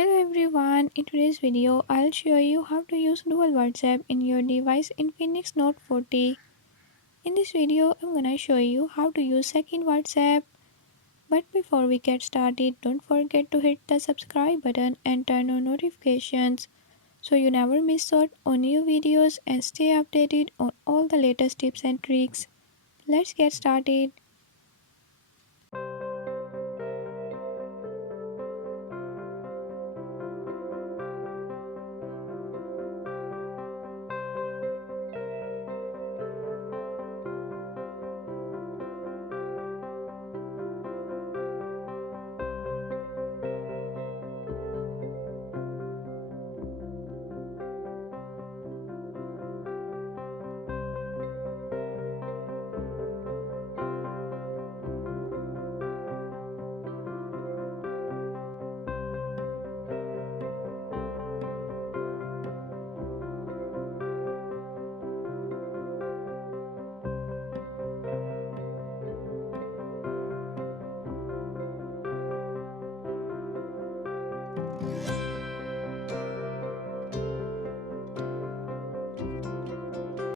Hello everyone, in today's video I'll show you how to use dual WhatsApp in your device Infinix Note 40. In this video I'm gonna show you how to use second WhatsApp. But before we get started, don't forget to hit the subscribe button and turn on notifications so you never miss out on new videos and stay updated on all the latest tips and tricks. Let's get started.